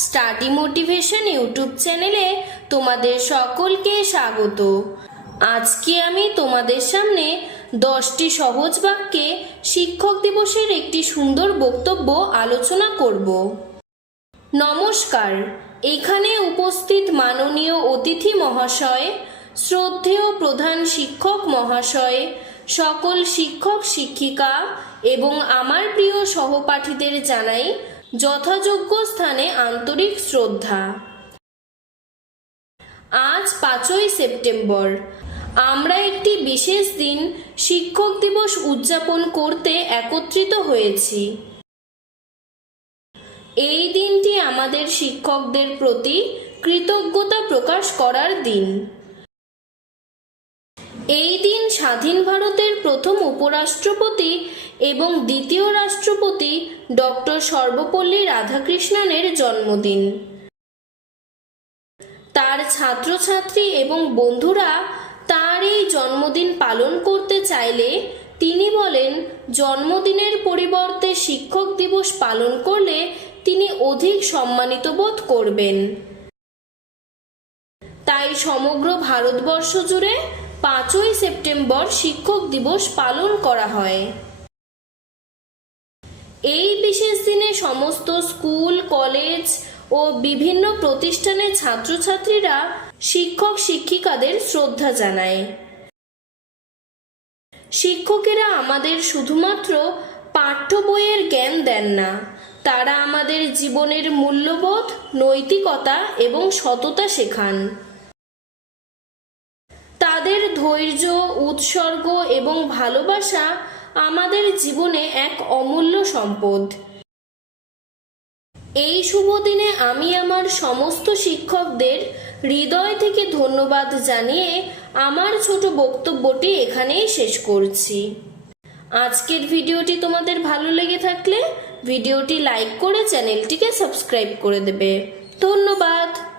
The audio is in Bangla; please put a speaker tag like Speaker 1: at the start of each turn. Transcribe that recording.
Speaker 1: স্টাডি মোটিভেশন ইউটিউব চ্যানেলে তোমাদের সকলকে স্বাগত। আজকে আমি তোমাদের সামনে দশটি সহজ বাক্যে শিক্ষক দিবসের একটি সুন্দর বক্তব্য আলোচনা করব। নমস্কার, এখানে উপস্থিত মাননীয় অতিথি মহাশয়, শ্রদ্ধেয় প্রধান শিক্ষক মহাশয়, সকল শিক্ষক শিক্ষিকা এবং আমার প্রিয় সহপাঠীদের জানাই যথাযোগ্য স্থানে আন্তরিক শ্রদ্ধা। আজ পাঁচই সেপ্টেম্বর। আমরা একটি বিশেষ দিন শিক্ষক দিবস উদযাপন করতে একত্রিত হয়েছি। এই দিনটি আমাদের শিক্ষকদের প্রতি কৃতজ্ঞতা প্রকাশ করার দিন। এই দিন স্বাধীন ভারতের প্রথম উপরাষ্ট্রপতি এবং দ্বিতীয় রাষ্ট্রপতি ডক্টর সর্বপল্লী রাধাকৃষ্ণনের জন্মদিন। তার ছাত্রছাত্রী এবং বন্ধুরা তার এই জন্মদিন পালন করতে চাইলে তিনি বলেন, জন্মদিনের পরিবর্তে শিক্ষক দিবস পালন করলে তিনি অধিক সম্মানিত বোধ করবেন। তাই সমগ্র ভারতবর্ষ জুড়ে পাঁচই সেপ্টেম্বর শিক্ষক দিবস পালন করা হয়। এই বিশেষ দিনে সমস্ত স্কুল, কলেজ ও বিভিন্ন প্রতিষ্ঠানের ছাত্রছাত্রীরা শিক্ষক, শিক্ষিকাদের শ্রদ্ধা জানায়। শিক্ষকেরা আমাদের শুধুমাত্র পাঠ্য বইয়ের জ্ঞান দেন না, তারা আমাদের জীবনের মূল্যবোধ, নৈতিকতা এবং সততা শেখান। তাদের ধৈর্য, উৎসর্গ এবং ভালোবাসা আমাদের জীবনে এক অমূল্য সম্পদ। এই শুভ দিনে আমি আমার সমস্ত শিক্ষকদের হৃদয় থেকে ধন্যবাদ জানিয়ে আমার ছোট বক্তব্যটি এখানেই শেষ করছি। আজকের ভিডিওটি তোমাদের ভালো লেগে থাকলে ভিডিওটি লাইক করে চ্যানেলটিকে সাবস্ক্রাইব করে দেবে। ধন্যবাদ।